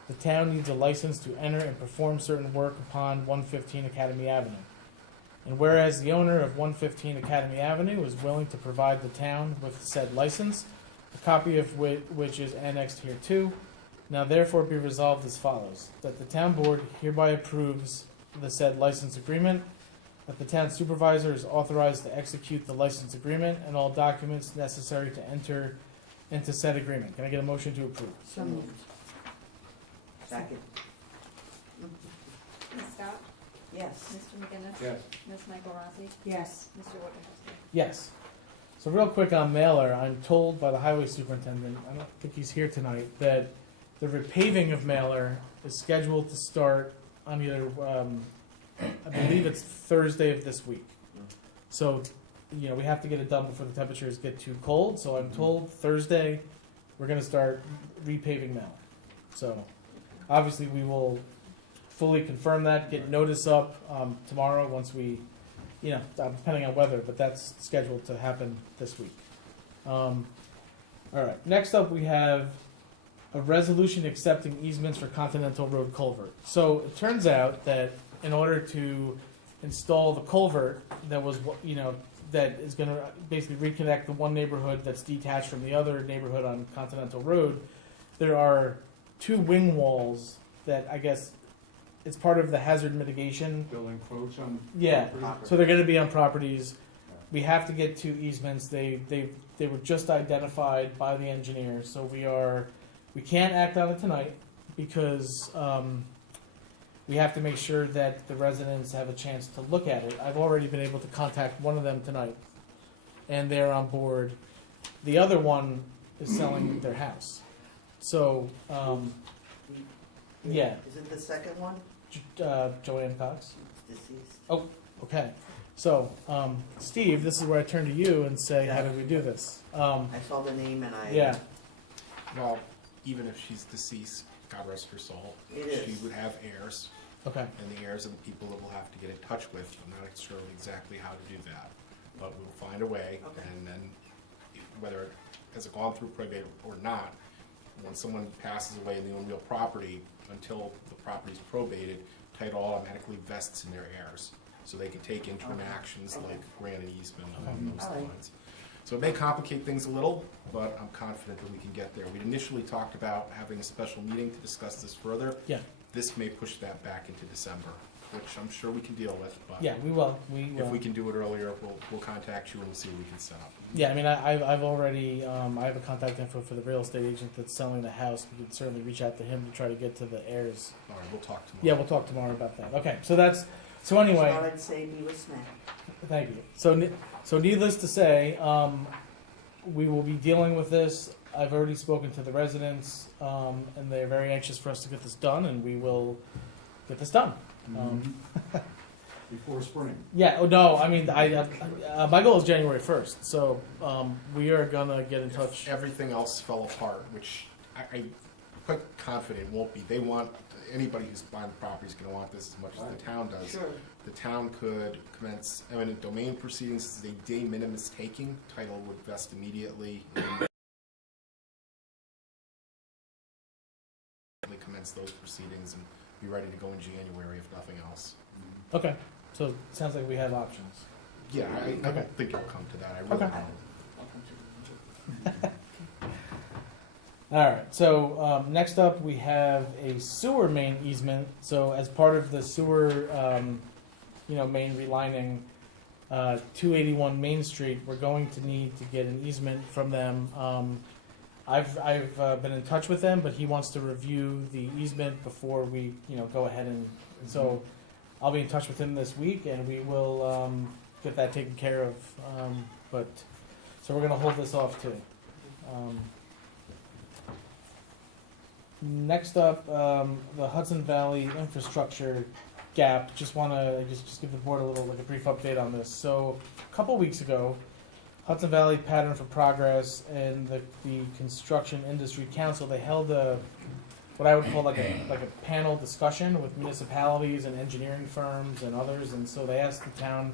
the town needs a license to enter and perform certain work upon 115 Academy Avenue. And whereas the owner of 115 Academy Avenue is willing to provide the town with said license, a copy of which is annexed here too, now therefore be resolved as follows, that the town board hereby approves the said license agreement, that the town supervisor is authorized to execute the license agreement and all documents necessary to enter into said agreement. Can I get a motion to approve? So moved. Second. Ms. Scott? Yes. Mr. McGinnis? Yes. Ms. Michael Rossi? Yes. Mr. Wojciechowski? Yes. So real quick on mailer, I'm told by the highway superintendent, I don't think he's here tonight, that the repaving of mailer is scheduled to start on either, I believe it's Thursday of this week. So, you know, we have to get it done before the temperatures get too cold, so I'm told Thursday, we're gonna start repaving mailer. So, obviously, we will fully confirm that, get notice up, tomorrow, once we, you know, depending on weather, but that's scheduled to happen this week. All right, next up, we have a resolution accepting easements for Continental Road culvert. So it turns out that in order to install the culvert that was, you know, that is going to basically reconnect the one neighborhood that's detached from the other neighborhood on Continental Road, there are two wing walls that I guess it's part of the hazard mitigation. Building quotes on. Yeah, so they're going to be on properties. We have to get two easements. They were just identified by the engineer, so we can't act on it tonight because we have to make sure that the residents have a chance to look at it. I've already been able to contact one of them tonight, and they're on board. The other one is selling their house. So, yeah, Is it the second one? Joanne Cox. It's deceased. Okay, so Steve, this is where I turn to you and say, how did we do this? I saw the name and I. Yeah, Well, even if she's deceased, God rest her soul, It she is. would have heirs, okay, and the heirs are the people that we'll have to get in touch with. I'm not sure exactly how to do that, but we'll find a way, Okay. and then whether it has gone through probate or not, when someone passes away in the own real property, until the property's probated, title automatically vests in their heirs. So they can take interim actions like grant an easement along those All right. lines. So it may complicate things a little, but I'm confident that we can get there. We'd initially talked about having a special meeting to discuss this further. yeah, This may push that back into December, which I'm sure we can deal with, but yeah, we will. if we can do it earlier, we'll contact you and we'll see what we can set up. Yeah, I mean, I've already, I have a contact info for the real estate agent that's selling the house. We can certainly reach out to him to try to get to the heirs. All right, we'll talk tomorrow. Yeah, we'll talk tomorrow about that. Okay, so anyway, So I'd say me with snack. thank you. So needless to say, we will be dealing with this. I've already spoken to the residents, and they're very anxious for us to get this done, and we will get this done. Before spring. Yeah. Oh no. I mean, my goal is January 1st. So we are gonna get in touch. Everything else fell apart, which I'm quite confident won't be. They want, anybody who's buying the property is gonna want this as much as the town does. Sure. The town could commence eminent domain proceedings. This is a de minimis taking. Title would vest immediately. Commence those proceedings and be ready to go in January if nothing else. Okay. So it sounds like we have options. Yeah, I don't think it'll come to that. I really Okay. don't. All right. So next up, we have a sewer main easement. So as part of the sewer, main relining, 281 Main Street, we're going to need to get an easement from them. I've been in touch with them, but he wants to review the easement before we, go ahead and so I'll be in touch with him this week, and we will get that taken care of. So we're gonna hold this off too. Next up, the Hudson Valley infrastructure gap. Just want to just give the board a brief update on this. So a couple weeks ago, Hudson Valley Pattern for Progress and the Construction Industry Council, they held what I would call like a panel discussion with municipalities and engineering firms and others. And so they asked the town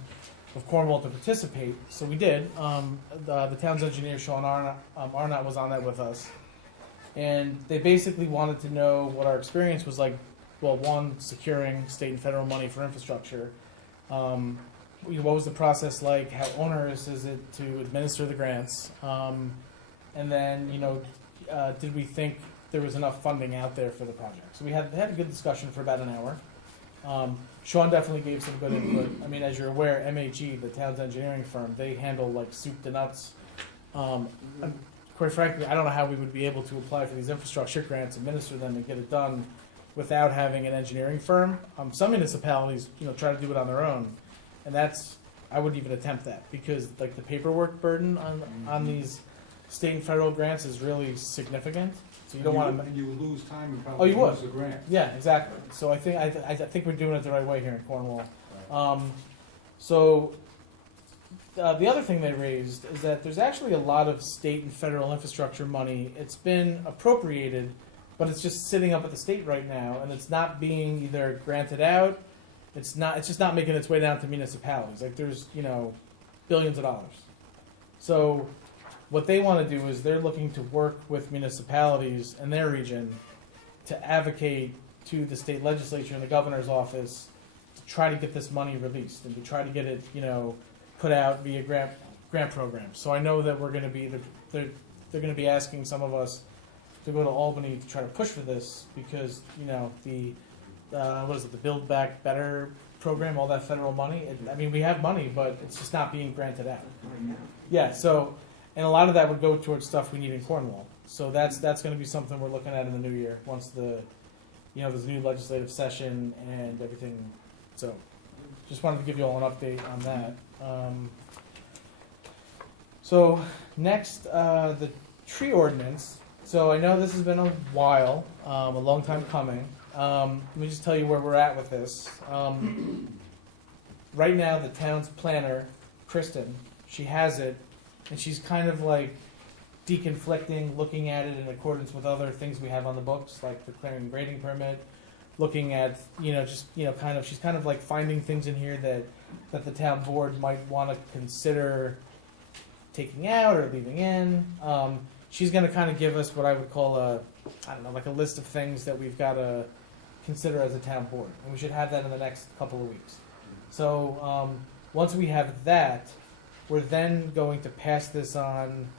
of Cornwall to participate. So we did. The town's engineer, Sean Arnott, was on that with us. And they basically wanted to know what our experience was like. Well, one, securing state and federal money for infrastructure. What was the process like? How onerous is it to administer the grants? And then, did we think there was enough funding out there for the project? So we had a good discussion for about an hour. Sean definitely gave some good input. I mean, as you're aware, MHE, the town's engineering firm, they handle like soup to nuts. And quite frankly, I don't know how we would be able to apply for these infrastructure grants, administer them, and get it done without having an engineering firm. Some municipalities, try to do it on their own, and I wouldn't even attempt that because like the paperwork burden on these state and federal grants is really significant. So you don't want to. And you would lose time and Oh, probably you would. lose the grant. Yeah, exactly. So I think we're doing it the right way here in Cornwall. So the other thing they raised is that there's actually a lot of state and federal infrastructure money. It's been appropriated, but it's just sitting up at the state right now, and it's not being either granted out. It's just not making its way down to municipalities. Like there's billions of dollars. So what they want to do is they're looking to work with municipalities in their region to advocate to the state legislature and the governor's office to try to get this money released and to try to get it, put out via grant programs. So I know that we're going to be they're going to be asking some of us to go to Albany to try to push for this because the Build Back Better program, all that federal money. We have money, but it's just not being granted out. Yeah. So. And a lot of that would go towards stuff we need in Cornwall. So that's going to be something we're looking at in the new year once there's a new legislative session and everything. So just wanted to give you all an update on that. So next, the tree ordinance. So I know this has been a while, a long time coming. Let me just tell you where we're at with this. Right now, the town's planner, Kristen, she has it. And she's kind of like deconflicting, looking at it in accordance with other things we have on the books, like the clearing and grading permit, looking at, she's kind of like finding things in here that the town board might want to consider taking out or leaving in. She's going to kind of give us what I would call a list of things that we've got to consider as a town board. And we should have that in the next couple of weeks. So once we have that, we're then going to pass this on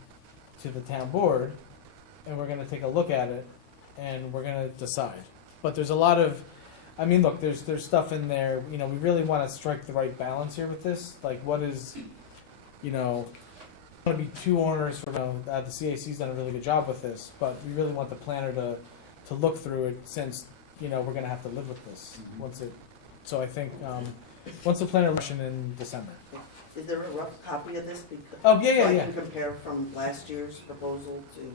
to the town board, and we're going to take a look at it, and we're going to decide. But there's a lot of, there's stuff in there. We really want to strike the right balance here with this. Like, what is, want to be too onerous for the CAC's done a really good job with this, but we really want the planner to look through it since we're going to have to live with this once it. So I think once the planner rushing in December. Is there a rough copy of this? Because Oh, yeah. I can compare from last year's proposal to,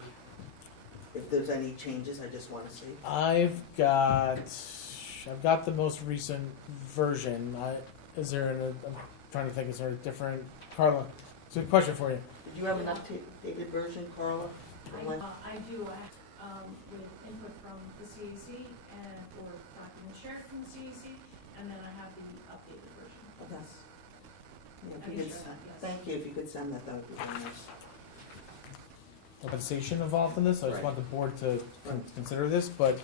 if there's any changes, I just want to see. I've got the most recent version. I'm trying to think, is there a different, Carla, it's a good question for you. Did you have an updated version, Carla? I do, with input from the CAC and or documents shared from the CAC, and then I have the updated version. Okay. Yeah, if I you can could, share that, yes. thank you. If you could send that, that would be very nice. Compensation involved in this, so I just want the board to consider this, but,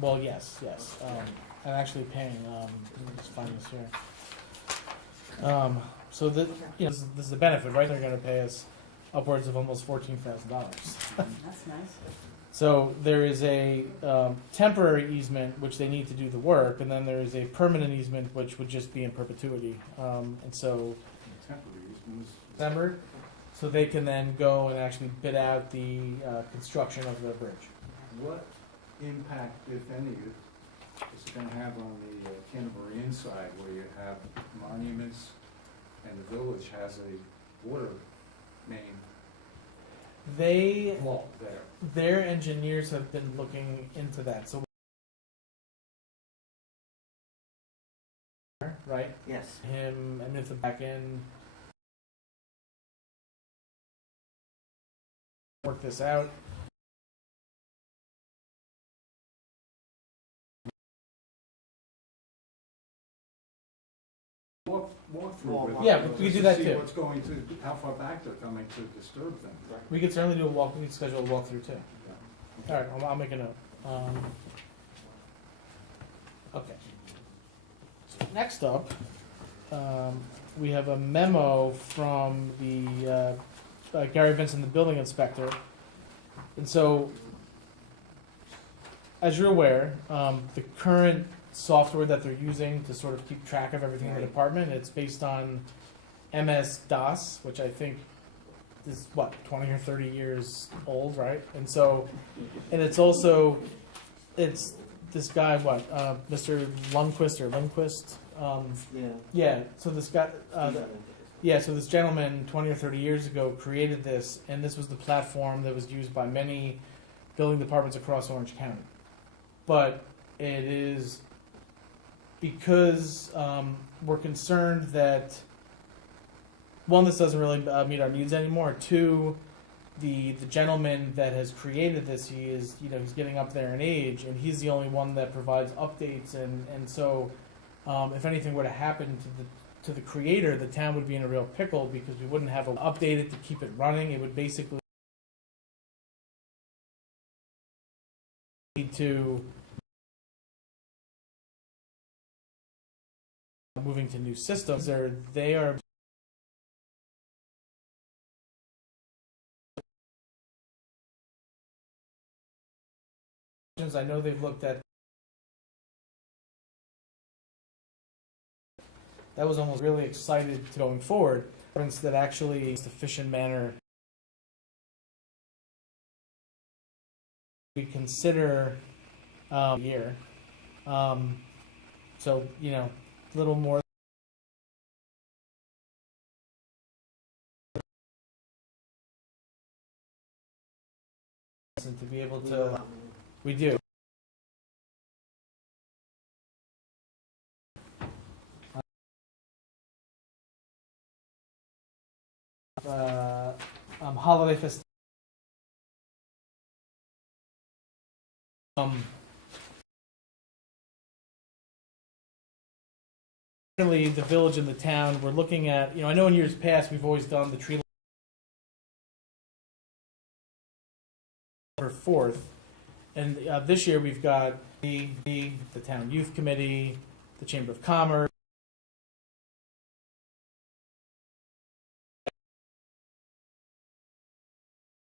well, yes. I'm actually paying, let me just find this here. So this is the benefit, right? They're gonna pay us upwards of almost $14,000. That's nice. So there is a temporary easement, which they need to do the work, and then there is a permanent easement, which would just be in perpetuity. And so Temporary easements. December, so they can then go and actually bid out the construction of the bridge. What impact, if any, is it going to have on the Canterbury inside, where you have monuments and the village has a water main vault there? Their engineers have been looking into that. So, right? Yes. Him and if the back end work this out. walkthrough with them. Yeah, we could just do to that see too. what's going to, how far back they're coming to disturb them. We could certainly do a walk, we could schedule a walkthrough too. All right, I'll make a note. Okay. So next up, we have a memo from the Gary Vincent, the building inspector. And so, as you're aware, the current software that they're using to sort of keep track of everything in the department, it's based on MS-DOS, which I think is, 20 or 30 years old, right? And so, and it's also, it's this guy, Mr. Lundquist. Yeah, so this guy, so this gentleman 20 or 30 years ago created this, and this was the platform that was used by many building departments across Orange County. But it is because we're concerned that, one, this doesn't really meet our needs anymore. Two, the gentleman that has created this, he's getting up there in age, and he's the only one that provides updates, and so if anything were to happen to the creator, the town would be in a real pickle because we wouldn't have to update it to keep it running. It would basically lead to moving to new systems. They are I know they've looked at. That was almost really excited to going forward. That actually is efficient manner. We consider year. So, a little more. And to be able to, we do. Holiday festivities. Certainly, the village and the town, we're looking at, I know in years past we've always done the tree for 4th, and this year we've got the town youth committee, the Chamber of Commerce,